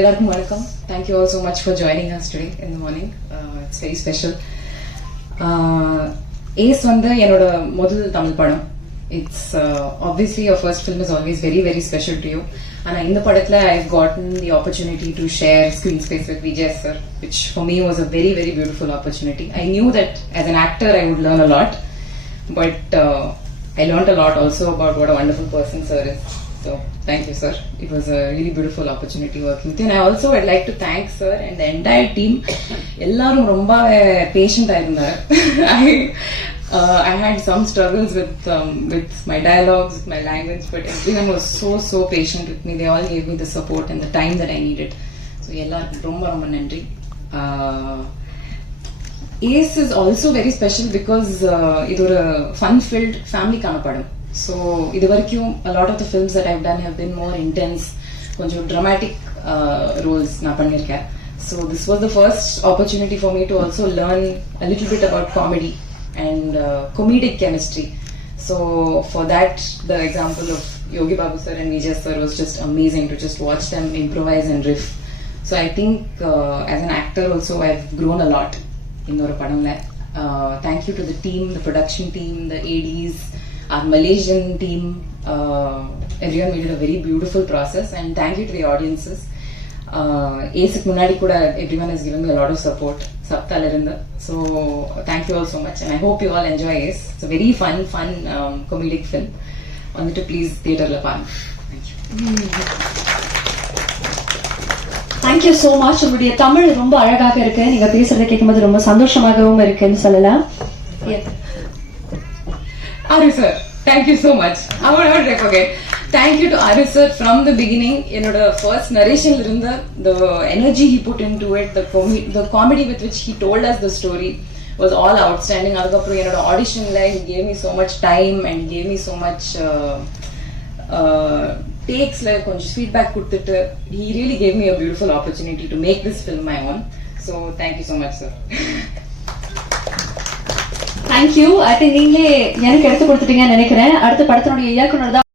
எல்லாருக்கும் வணக்கம். Thank you all so much for joining us today in the morning. It's very special. Ace வந்து என்னோட முதல் தமிழ் படம். It's obviously your first film is always very very special to you. ஆனா இந்த படத்துல I've gotten the opportunity to share screen space with Vijay sir, which for me was a very very beautiful opportunity. I knew that as an actor I would learn a lot, but I learned a lot also about what a wonderful person sir is. So thank you sir, it was a really beautiful opportunity working with you, and I also would like to thank sir and the entire team. Ellarum romba patient irundar. I had some struggles with my dialogues, with my language, but everyone was so patient with me. They all gave me the support and the time that I needed. So ellarkum romba nandri. Ace is also very special because idu oru fun filled family kana padam. So இது வரைக்கும் a lot of the films that I've done have been more intense, கொஞ்சம் dramatic roles நான் பண்ணிருக்கேன். So this was the first opportunity for me to also learn a little bit about comedy and comedic chemistry. So for that, the example of Yogi Babu sir and Vijay sir was just amazing to just watch them improvise and riff. So I think as an actor also I've grown a lot in ஒரு படம்ல. Thank you to the team, the production team, the ADs, our Malaysian team. Everyone made it a very beautiful process, and thank you to the audiences. Ace munadi kuda everyone has given me a lot of support sabtala irundha. So thank you all so much, and I hope you all enjoy Ace. It's a very fun comedic film. Vandu please theater la paarenga. Thank you. Thank you so much. உங்களுடைய தமிழ் ரொம்ப அழகாக இருக்கு. நீங்க பேசுறதை கேட்கும்போது ரொம்ப சந்தோஷமாகவும் இருக்குன்னு சொல்லலாம். Aru sir, thank you so much. I would not forget. Thank you to Aru sir from the beginning. Enoda first narration irundha, the energy he put into it, the comedy with which he told us the story was all outstanding. Adukapra enoda audition la he gave me so much time and gave me so much takes la konja feedback kuduttu. He really gave me a beautiful opportunity to make this film my own. So thank you so much sir. Thank you. I think நீங்களே எனக்கு எடுத்து கொடுத்துட்டீங்கன்னு நினைக்கிறேன். அடுத்த படத்தினுடைய இயக்குனர் தான்